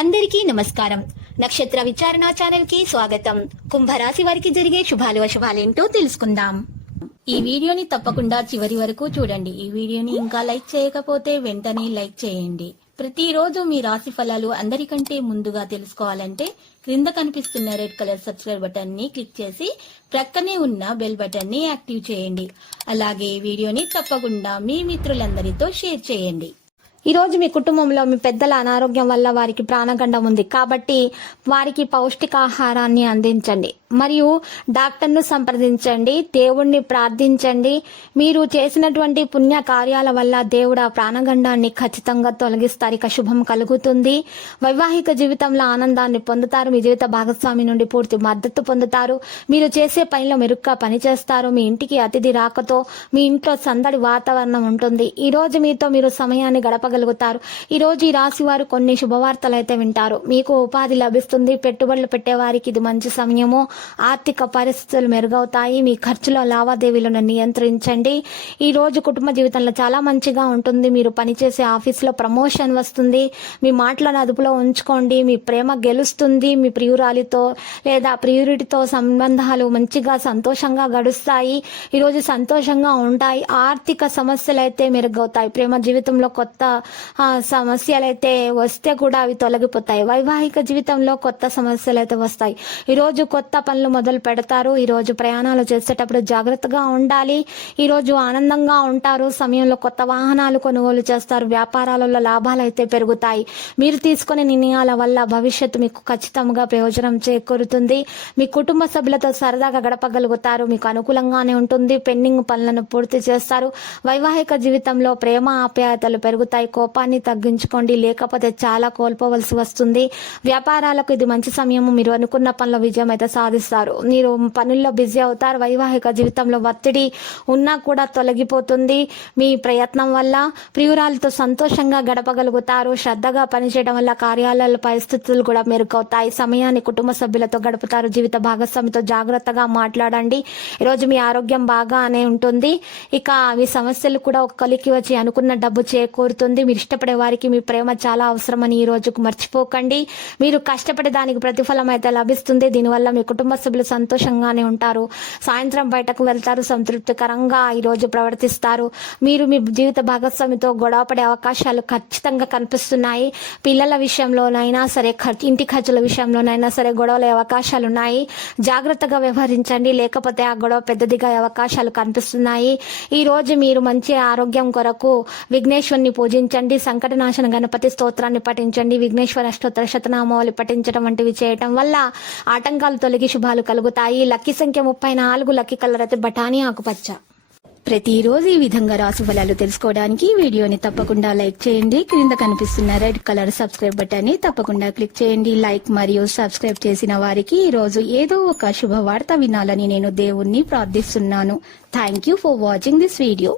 అందరికీ నమస్కారం. నక్షత్ర విచారణ ఛానల్ కి స్వాగతం. కుంభరాశి వారికి జరిగే శుభాలు అశుభాలేంటో తెలుసుకుందాం. ఈ వీడియోని తప్పకుండా చివరి వరకు చూడండి. ఈ వీడియోని ఇంకా లైక్ చేయకపోతే వెంటనే లైక్ చేయండి. ప్రతిరోజు మీ రాశి ఫలాలు అందరికంటే ముందుగా తెలుసుకోవాలంటే క్రింద కనిపిస్తున్న రెడ్ కలర్ సబ్స్క్రైబ్ బటన్ ని క్లిక్ చేసి ప్రక్కనే ఉన్న బెల్ బటన్ ని యాక్టివ్ చేయండి. అలాగే ఈ వీడియోని తప్పకుండా మీ మిత్రులందరితో షేర్ చేయండి. ఈ రోజు మీ కుటుంబంలో మీ పెద్దల అనారోగ్యం వల్ల వారికి ప్రాణగండం ఉంది కాబట్టి వారికి పౌష్టికాహారాన్ని అందించండి మరియు డాక్టర్ను సంప్రదించండి. దేవుణ్ణి ప్రార్థించండి. మీరు చేసినటువంటి పుణ్య కార్యాల వల్ల దేవుడు ఆ ప్రాణగండాన్ని ఖచ్చితంగా తొలగిస్తారు. ఇక శుభం కలుగుతుంది. వైవాహిక జీవితంలో ఆనందాన్ని పొందుతారు. మీ జీవిత భాగస్వామి నుండి పూర్తి మద్దతు పొందుతారు. మీరు చేసే పనిలో మెరుగ్గా పనిచేస్తారు. మీ ఇంటికి అతిథి రాకతో మీ ఇంట్లో సందడి వాతావరణం ఉంటుంది. ఈ రోజు మీతో మీరు సమయాన్ని గడపగలుగుతారు. ఈ రోజు ఈ రాశి వారు కొన్ని శుభవార్తలు అయితే వింటారు. మీకు ఉపాధి లభిస్తుంది. పెట్టుబడులు పెట్టే వారికి ఇది మంచి సమయము. ఆర్థిక పరిస్థితులు మెరుగవుతాయి. మీ ఖర్చుల లావాదేవీలను నియంత్రించండి. ఈ రోజు కుటుంబ జీవితంలో చాలా మంచిగా ఉంటుంది. మీరు పనిచేసే ఆఫీసులో ప్రమోషన్ వస్తుంది. మీ మాటలను అదుపులో ఉంచుకోండి. మీ ప్రేమ గెలుస్తుంది. మీ ప్రియురాలితో లేదా ప్రియుడితో సంబంధాలు మంచిగా సంతోషంగా గడుస్తాయి. ఈ రోజు సంతోషంగా ఉంటాయి. ఆర్థిక సమస్యలు అయితే మెరుగవుతాయి. ప్రేమ జీవితంలో కొత్త సమస్యలైతే వస్తే కూడా అవి తొలగిపోతాయి. వైవాహిక జీవితంలో కొత్త సమస్యలు అయితే వస్తాయి. ఈ రోజు కొత్త పనులు మొదలు పెడతారు. ఈ రోజు ప్రయాణాలు చేసేటప్పుడు జాగ్రత్తగా ఉండాలి. ఈ రోజు ఆనందంగా ఉంటారు. సమయంలో కొత్త వాహనాలు కొనుగోలు చేస్తారు. వ్యాపారాలలో లాభాలు అయితే పెరుగుతాయి. మీరు తీసుకునే నిర్ణయాల వల్ల భవిష్యత్తు మీకు ఖచ్చితంగా ప్రయోజనం చేకూరుతుంది. మీ కుటుంబ సభ్యులతో సరదాగా గడపగలుగుతారు. మీకు అనుకూలంగానే ఉంటుంది. పెండింగ్ పనులను పూర్తి చేస్తారు. వైవాహిక జీవితంలో ప్రేమ ఆప్యాయతలు పెరుగుతాయి. కోపాన్ని తగ్గించుకోండి, లేకపోతే చాలా కోల్పోవలసి వస్తుంది. వ్యాపారాలకు ఇది మంచి సమయము. మీరు అనుకున్న పనుల విజయం అయితే సాధిస్తారు. మీరు పనుల్లో బిజీ అవుతారు. వైవాహిక జీవితంలో ఒత్తిడి ఉన్నా కూడా తొలగిపోతుంది. మీ ప్రయత్నం వల్ల ప్రియురాలతో సంతోషంగా గడపగలుగుతారు. శ్రద్ధగా పనిచేయడం వల్ల కార్యాలయాల పరిస్థితులు కూడా మెరుగవుతాయి. సమయాన్ని కుటుంబ సభ్యులతో గడుపుతారు. జీవిత భాగస్వామితో జాగ్రత్తగా మాట్లాడండి. ఈరోజు మీ ఆరోగ్యం బాగానే ఉంటుంది. ఇక మీ సమస్యలు కూడా ఒక కలికి వచ్చి అనుకున్న డబ్బు చేకూరుతుంది. మీరు ఇష్టపడే వారికి మీ ప్రేమ చాలా అవసరమని ఈ రోజుకు మర్చిపోకండి. మీరు కష్టపడే దానికి ప్రతిఫలం అయితే లభిస్తుంది. దీనివల్ల మీ కుటుంబ సభ్యులు సంతోషంగానే ఉంటారు. సాయంత్రం బయటకు వెళ్తారు. సంతృప్తికరంగా ఈ రోజు ప్రవర్తిస్తారు. మీరు మీ జీవిత భాగస్వామితో గొడవపడే అవకాశాలు ఖచ్చితంగా కనిపిస్తున్నాయి. పిల్లల విషయంలోనైనా సరే, ఇంటి ఖర్చుల విషయంలోనైనా సరే గొడవలే అవకాశాలు ఉన్నాయి. జాగ్రత్తగా వ్యవహరించండి, లేకపోతే ఆ గొడవ పెద్దదిగా అవకాశాలు కనిపిస్తున్నాయి. ఈ రోజు మీరు మంచి ఆరోగ్యం కొరకు విఘ్నేశ్వరుని పూజించండి. సంకటనాశన గణపతి స్తోత్రాన్ని పఠించండి. విఘ్నేశ్వర అష్టోత్తర శతనామావళి పఠించడం వంటివి చేయటం వల్ల ఆటంకాలు తొలగి శుభాలు కలుగుతాయి. లక్కీ సంఖ్య 34. లక్కీ కలర్ అయితే బఠానీ ఆకుపచ్చ. ప్రతిరోజు ఈ విధంగా రాశి ఫలాలు తెలుసుకోవడానికి వీడియోని తప్పకుండా లైక్ చేయండి. క్రింద కనిపిస్తున్న రెడ్ కలర్ సబ్స్క్రైబ్ బటన్ ని తప్పకుండా క్లిక్ చేయండి. లైక్ మరియు సబ్స్క్రైబ్ చేసిన వారికి ఈ రోజు ఏదో ఒక శుభవార్త వినాలని నేను దేవుణ్ణి ప్రార్థిస్తున్నాను. Thank you for watching this video.